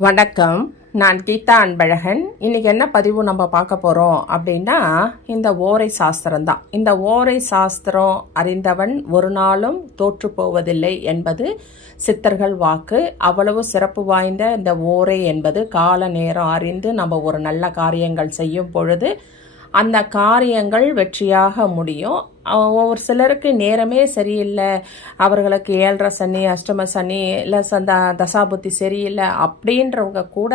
வணக்கம். நான் கீதா அன்பழகன். இன்றைக்கி என்ன பதிவு நம்ம பார்க்க போகிறோம் அப்படின்னா இந்த ஓரை சாஸ்திரம் தான். இந்த ஓரை சாஸ்திரம் அறிந்தவன் ஒரு நாளும் தோற்று போவதில்லை என்பது சித்தர்கள் வாக்கு. அவ்வளவு சிறப்பு வாய்ந்த இந்த ஓரை என்பது கால நேரம் அறிந்து நம்ம ஒரு நல்ல காரியங்கள் செய்யும் பொழுது அந்த காரியங்கள் வெற்றியாக முடியும். ஒவ்வொரு சிலருக்கு நேரமே சரியில்லை. அவர்களுக்கு ஏழரை சனி அஷ்டம சனி இல்லை சந்த தசாபுத்தி சரியில்லை அப்படின்றவங்க கூட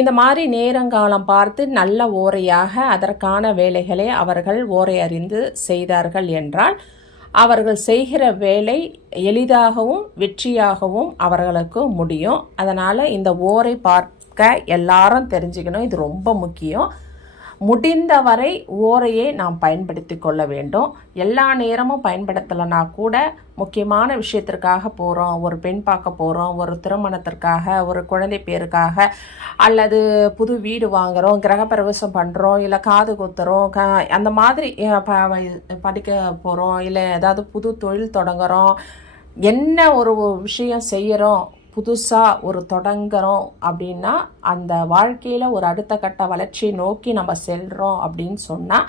இந்த மாதிரி நேரங்காலம் பார்த்து நல்ல ஓரையாக அதற்கான வேலைகளை அவர்கள் ஓரை அறிந்து செய்தார்கள் என்றால் அவர்கள் செய்கிற வேலை எளிதாகவும் வெற்றியாகவும் அவர்களுக்கு முடியும். அதனால் இந்த ஓரை பார்க்க எல்லாரும் தெரிஞ்சுக்கணும். இது ரொம்ப முக்கியம். முடிந்தவரை ஓரையே நாம் பயன்படுத்தி கொள்ள வேண்டும். எல்லா நேரமும் பயன்படுத்தலைனா கூட முக்கியமான விஷயத்திற்காக போகிறோம் ஒரு பெண் பார்க்க போகிறோம் ஒரு திருமணத்திற்காக ஒரு குழந்தை பேருக்காக அல்லது புது வீடு வாங்குகிறோம் கிரகப்பிரவேசம் பண்ணுறோம் இல்லை காது குத்துறோம் க அந்த மாதிரி ப- படிக்க போகிறோம் இல்லை ஏதாவது புது தொழில் தொடங்குறோம். என்ன ஒரு விஷயம் செய்கிறோம் புதுசாக ஒரு தொடங்குறோம் அப்படின்னா அந்த வாழ்க்கையில் ஒரு அடுத்த கட்ட வளர்ச்சியை நோக்கி நம்ம செல்கிறோம் அப்படின்னு சொன்னால்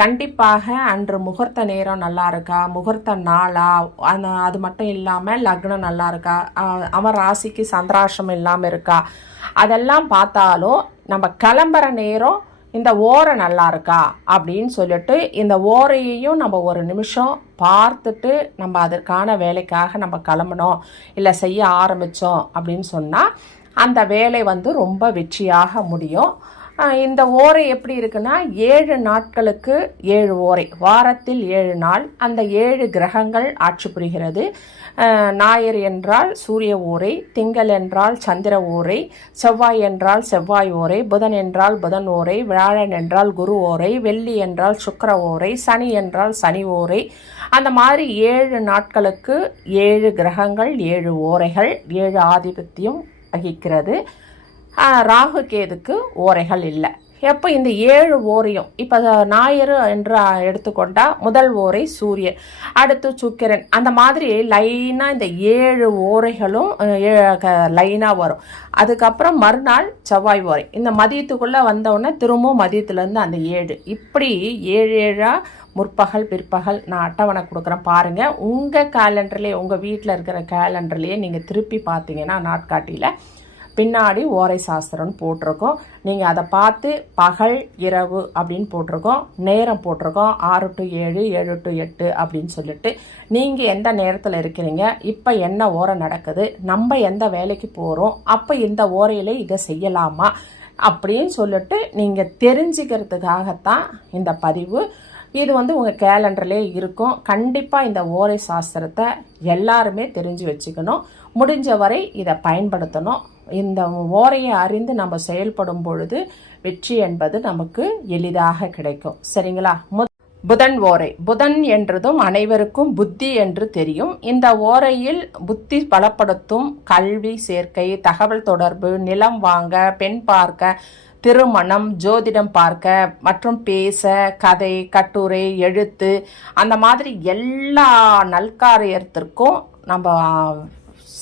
கண்டிப்பாக அன்று முகூர்த்த நேரம் நல்லா இருக்கா முகூர்த்த நாளா? அந்த அது மட்டும் இல்லாமல் லக்னம் நல்லா இருக்கா? அவன் ராசிக்கு சந்திராசம் இல்லாமல் இருக்கா? அதெல்லாம் பார்த்தாலும் நம்ம கிளம்புற நேரம் இந்த ஓரை நல்லா இருக்கா அப்படின்னு சொல்லிட்டு இந்த ஓரையையும் நம்ம ஒரு நிமிஷம் பார்த்துட்டு நம்ம அதற்கான வேலைக்காக நம்ம கிளம்பணும் இல்லை செய்ய ஆரம்பித்தோம் அப்படின்னு சொன்னால் அந்த வேலை வந்து ரொம்ப வெற்றியாக முடியும். இந்த ஓரை எப்படி இருக்குன்னா ஏழு நாட்களுக்கு ஏழு ஓரை. வாரத்தில் ஏழு நாள் அந்த ஏழு கிரகங்கள் ஆட்சி புரிகிறது. ஞாயிறு என்றால் சூரிய ஓரை திங்கள் என்றால் சந்திர ஓரை செவ்வாய் என்றால் செவ்வாய் ஓரை புதன் என்றால் புதன் ஓரை வியாழன் என்றால் குரு ஓரை வெள்ளி என்றால் சுக்கர ஓரை சனி என்றால் சனி ஓரை. அந்த மாதிரி ஏழு நாட்களுக்கு ஏழு கிரகங்கள் ஏழு ஓரைகள் ஏழு ஆதிபத்தியம் வகிக்கிறது. ராகு கேதுக்கு ஓரைகள் இல்லை. எப்போ இந்த ஏழு ஓரையும் இப்போ ஞாயிறு என்று எடுத்துக்கொண்டால் முதல் ஓரை சூரியன் அடுத்து சுக்கிரன். அந்த மாதிரி லைனாக இந்த ஏழு ஓரைகளும் லைனாக வரும். அதுக்கப்புறம் மறுநாள் செவ்வாய் ஓரை. இந்த மதியத்துக்குள்ளே வந்தவுடனே திரும்பவும் மதியத்துலேருந்து அந்த ஏழு. இப்படி ஏழு ஏழாக முற்பகல் பிற்பகல் நான் அட்டவணை கொடுக்குறேன். பாருங்கள் உங்கள் கேலண்டர்லேயே உங்கள் வீட்டில் இருக்கிற கேலண்டர்லேயே நீங்கள் திருப்பி பார்த்தீங்கன்னா நாட்காட்டியில் பின்னாடி ஓரை சாஸ்திரம்னு போட்டிருக்கோம். நீங்கள் அதை பார்த்து பகல் இரவு அப்படின்னு போட்டிருக்கோம். நேரம் போட்டிருக்கோம். ஆறு டு ஏழு ஏழு டு எட்டு அப்படின்னு சொல்லிட்டு. நீங்கள் எந்த நேரத்தில் இருக்கிறீங்க? இப்போ என்ன ஓரை நடக்குது? நம்ம எந்த வேலைக்கு போகிறோம் அப்போ இந்த ஓரையில் இதை செய்யலாமா? அப்படின்னு சொல்லிட்டு நீங்கள் தெரிஞ்சுக்கிறதுக்காகத்தான் இந்த பதிவு. இது வந்து உங்கள் கேலண்டர்லேயே இருக்கும். கண்டிப்பாக இந்த ஓரை சாஸ்திரத்தை எல்லாருமே தெரிஞ்சு வச்சுக்கணும். முடிஞ்ச வரை இதை பயன்படுத்தணும். இந்த ஓரையை அறிந்து நம்ம செயல்படும் பொழுது வெற்றி என்பது நமக்கு எளிதாக கிடைக்கும். சரிங்களா? புதன் ஓரை. புதன் என்றதும் அனைவருக்கும் புத்தி என்று தெரியும். இந்த ஓரையில் புத்தி பலப்படுத்தும் கல்வி சேர்க்கை தகவல் தொடர்பு நிலம் வாங்க பெண் பார்க்க திருமணம் ஜோதிடம் பார்க்க மற்றும் பேச கதை கட்டுரை எழுத்து அந்த மாதிரி எல்லா நல்காரியத்திற்கும் நம்ம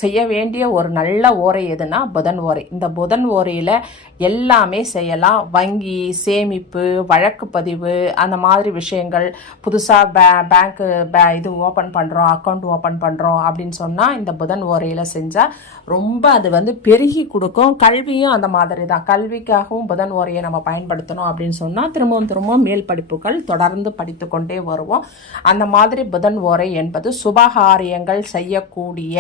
செய்ய வேண்டிய ஒரு நல்ல ஓரை எதுனா புதன் ஓரை. இந்த புதன் ஓரையில் எல்லாமே செய்யலாம். வங்கி சேமிப்பு வழக்கு பதிவு அந்த மாதிரி விஷயங்கள். புதுசாக பே பேங்க்கு பே இது ஓப்பன் பண்ணுறோம் அக்கௌண்ட் ஓப்பன் பண்ணுறோம் அப்படின்னு சொன்னால் இந்த புதன் ஓரையில் செஞ்சால் ரொம்ப அது வந்து பெருகி கொடுக்கும். கல்வியும் அந்த மாதிரி தான். கல்விக்காகவும் புதன் ஓரையை நம்ம பயன்படுத்தணும் அப்படின்னு சொன்னால் திரும்பவும் திரும்பவும் மேல் படிப்புகள் தொடர்ந்து படித்து கொண்டே வருவோம். அந்த மாதிரி புதன் ஓரை என்பது சுபகாரியங்கள் செய்யக்கூடிய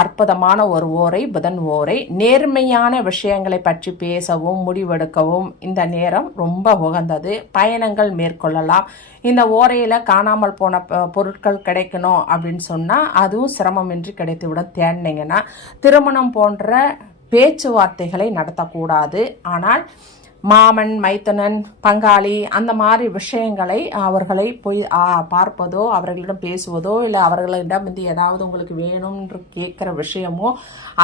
அற்புதமான ஒரு ஓரை புதன் ஓரை. நேர்மையான விஷயங்களை பற்றி பேசவும் முடிவெடுக்கவும் இந்த நேரம் ரொம்ப உகந்தது. பயணங்கள் மேற்கொள்ளலாம். இந்த ஓரையில் காணாமல் போன பொருட்கள் கிடைக்கணும் அப்படின்னு சொன்னால் அதுவும் சிரமமின்றி கிடைத்துவிடும். தேடினீங்கன்னா திருமணம் போன்ற பேச்சுவார்த்தைகளை நடத்தக்கூடாது. ஆனால் மாமன் மைத்தனன் பங்காளி அந்த மாதிரி விஷயங்களை அவர்களை போய் பார்ப்பதோ அவர்களிடம் பேசுவதோ இல்லை அவர்களிடம் வந்து ஏதாவது உங்களுக்கு வேணும்னு கேட்குற விஷயமோ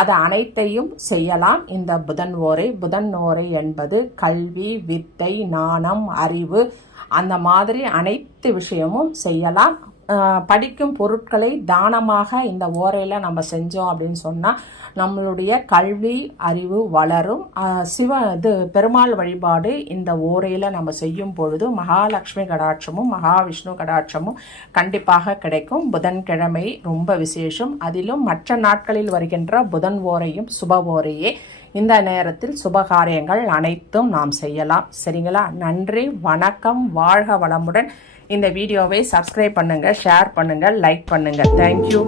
அது அனைத்தையும் செய்யலாம். இந்த புதன் ஓரை புதன் ஓரை என்பது கல்வி வித்தை நாணம் அறிவு அந்த மாதிரி அனைத்து விஷயமும் செய்யலாம். படிக்கும் பொருட்களை தானமாக இந்த ஓரையில் நம்ம செஞ்சோம் அப்படின்னு சொன்னால் நம்மளுடைய கல்வி அறிவு வளரும். சிவ இது பெருமாள் வழிபாடு இந்த ஓரையில் நம்ம செய்யும் பொழுது மகாலட்சுமி கடாட்சமும் மகாவிஷ்ணு கடாட்சமும் கண்டிப்பாக கிடைக்கும். புதன்கிழமை ரொம்ப விசேஷம். அதிலும் மற்ற நாட்களில் வருகின்ற புதன் ஓரையும் சுப ஓரையே இந்த நேரத்தில் சுபகாரியங்கள் அனைத்தும் நாம் செய்யலாம். சரிங்களா? நன்றி வணக்கம் வாழ்க வளமுடன். இந்த வீடியோவை சப்ஸ்கிரைப் பண்ணுங்கள் ஷேர் பண்ணுங்கள் லைக் பண்ணுங்கள் தேங்க்யூ